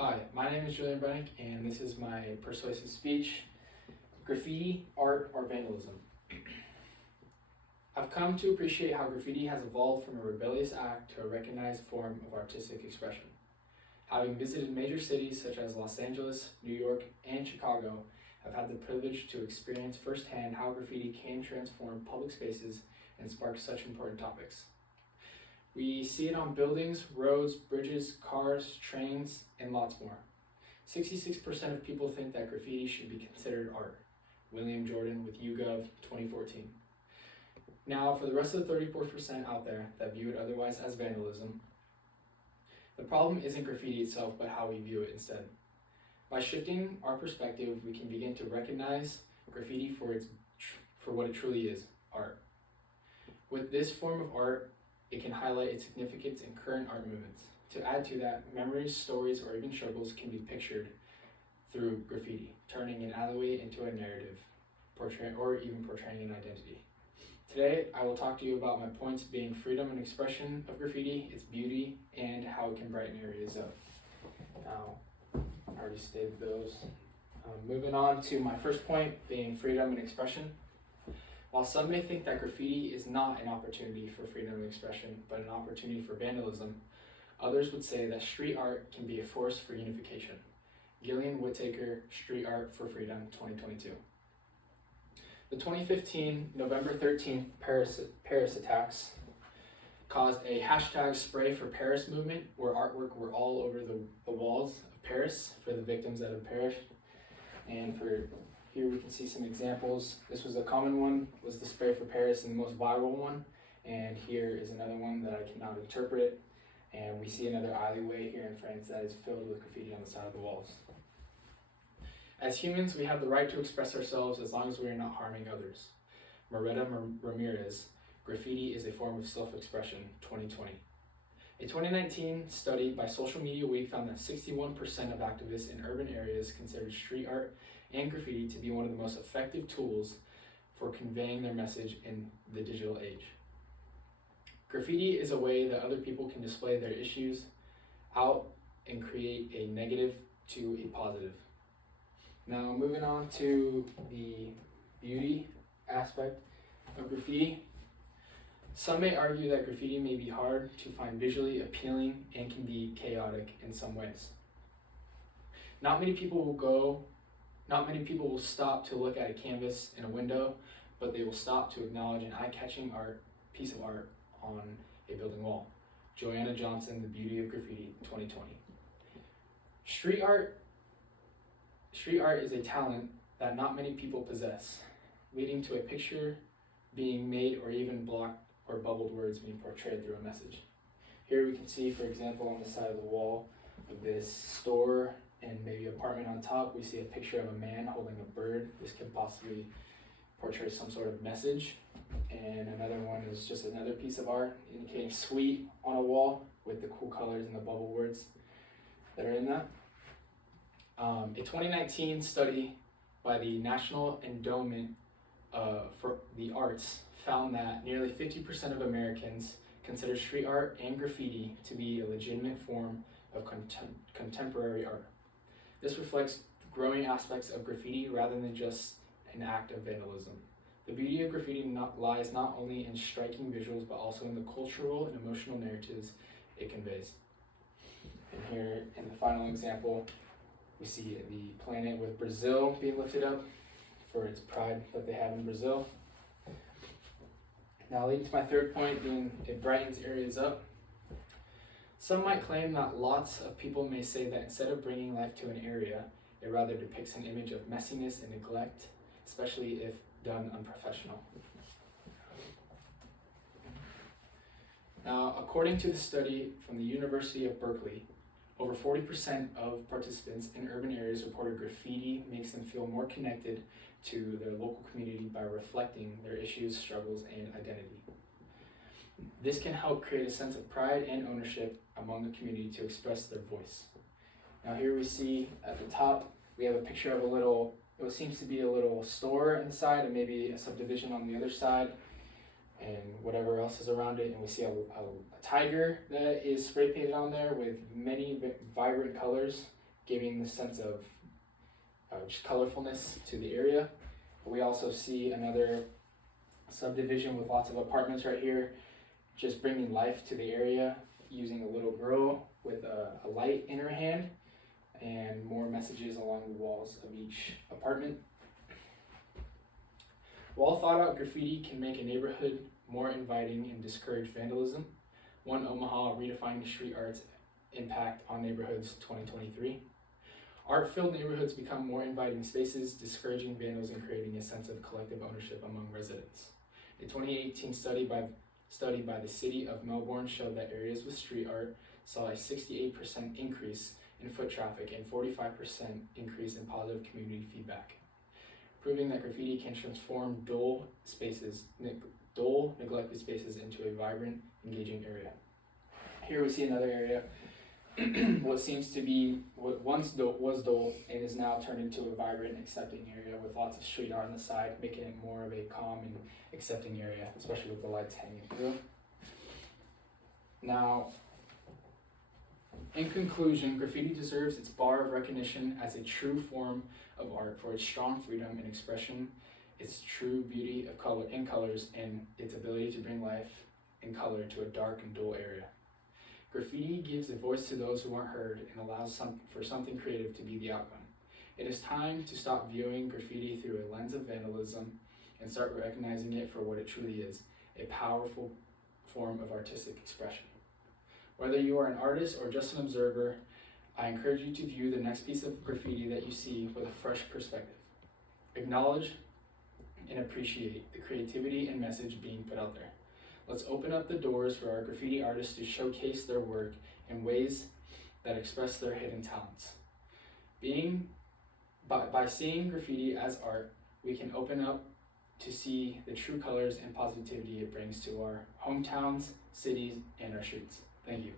Hi, my name is Julian Brennick, and this is my persuasive speech, Graffiti, Art, or Vandalism. I've come to appreciate how graffiti has evolved from a rebellious act to a recognized form of artistic expression. Having visited major cities such as Los Angeles, New York, and Chicago, I've had the privilege to experience firsthand how graffiti can transform public spaces and spark such important topics. We see it on buildings, roads, bridges, cars, trains, and lots more. 66% of people think that graffiti should be considered art. William Jordan with YouGov 2014. Now, for the rest of the 34% out there that view it otherwise as vandalism, the problem isn't graffiti itself, but how we view it instead. By shifting our perspective, we can begin to recognize graffiti for what it truly is, art. With this form of art, it can highlight its significance in current art movements. To add to that, memories, stories, or even struggles can be pictured through graffiti, turning an alleyway into a narrative, portraying an identity. Today, I will talk to you about my points being freedom and expression of graffiti, its beauty, and how it can brighten areas up. Now, I already stated those. Moving on to my first point being freedom and expression. While some may think that graffiti is not an opportunity for freedom of expression, but an opportunity for vandalism, others would say that street art can be a force for unification. Gillian Whittaker, Street Art for Freedom, 2022. The 2015 November 13th Paris attacks caused a hashtag Spray for Paris movement where artwork were all over the walls of Paris for the victims that have perished. And here we can see some examples. This was a common one, was the Spray for Paris, and the most viral one. And here is another one that I cannot interpret. And we see another alleyway here in France that is filled with graffiti on the side of the walls. As humans, we have the right to express ourselves as long as we are not harming others. Moretta Ramirez, Graffiti is a form of self-expression, 2020. A 2019 study by Social Media Week found that 61% of activists in urban areas considered street art and graffiti to be one of the most effective tools for conveying their message in the digital age. Graffiti is a way that other people can display their issues out and create a negative to a positive. Now, moving on to the beauty aspect of graffiti. Some may argue that graffiti may be hard to find visually appealing and can be chaotic in some ways. Not many people will stop to look at a canvas in a window, but they will stop to acknowledge an eye-catching piece of art on a building wall. Joanna Johnson, The Beauty of Graffiti, 2020. Street art is a talent that not many people possess, leading to a picture being made or even blocked or bubbled words being portrayed through a message. Here we can see, for example, on the side of the wall of this store and maybe apartment on top, we see a picture of a man holding a bird. This could possibly portray some sort of message. And another one is just another piece of art indicating sweet on a wall with the cool colors and the bubble words that are in that. A 2019 study by the National Endowment for the Arts found that nearly 50% of Americans consider street art and graffiti to be a legitimate form of contemporary art. This reflects growing aspects of graffiti rather than just an act of vandalism. The beauty of graffiti lies not only in striking visuals, but also in the cultural and emotional narratives it conveys. And here, in the final example, we see the planet with Brazil being lifted up for its pride that they have in Brazil. Now, leading to my third point being it brightens areas up. Some might claim that lots of people may say that instead of bringing life to an area, it rather depicts an image of messiness and neglect, especially if done unprofessional. Now, according to the study from the University of Berkeley, over 40% of participants in urban areas reported graffiti makes them feel more connected to their local community by reflecting their issues, struggles, and identity. This can help create a sense of pride and ownership among the community to express their voice. Now here we see at the top, we have a picture of what seems to be a little store inside and maybe a subdivision on the other side. and whatever else is around it. And we see a tiger that is spray painted on there with many vibrant colors giving the sense of just colorfulness to the area. We also see another subdivision with lots of apartments right here, just bringing life to the area, using a little girl with a light in her hand, and more messages along the walls of each apartment. Well thought out graffiti can make a neighborhood more inviting and discourage vandalism. One Omaha redefining street art's impact on neighborhoods 2023. Art-filled neighborhoods become more inviting spaces, discouraging vandals and creating a sense of collective ownership among residents. A 2018 study by the City of Melbourne showed that areas with street art saw a 68% increase in foot traffic and 45% increase in positive community feedback, proving that graffiti can transform dull, neglected spaces into a vibrant, engaging area. Here we see another area, what seems to be what once was dull and is now turned into a vibrant, accepting area with lots of street art on the side, making it more of a calm and accepting area, especially with the lights hanging through. Now, in conclusion, graffiti deserves its bar of recognition as a true form of art for its strong freedom and expression, its true beauty of color and colors, and its ability to bring life and color to a dark and dull area. Graffiti gives a voice to those who aren't heard and allows for something creative to be the outcome. It is time to stop viewing graffiti through a lens of vandalism and start recognizing it for what it truly is, a powerful form of artistic expression. Whether you are an artist or just an observer, I encourage you to view the next piece of graffiti that you see with a fresh perspective. Acknowledge and appreciate the creativity and message being put out there. Let's open up the doors for our graffiti artists to showcase their work in ways that express their hidden talents. By seeing graffiti as art, we can open up to see the true colors and positivity it brings to our hometowns, cities, and our streets. Thank you.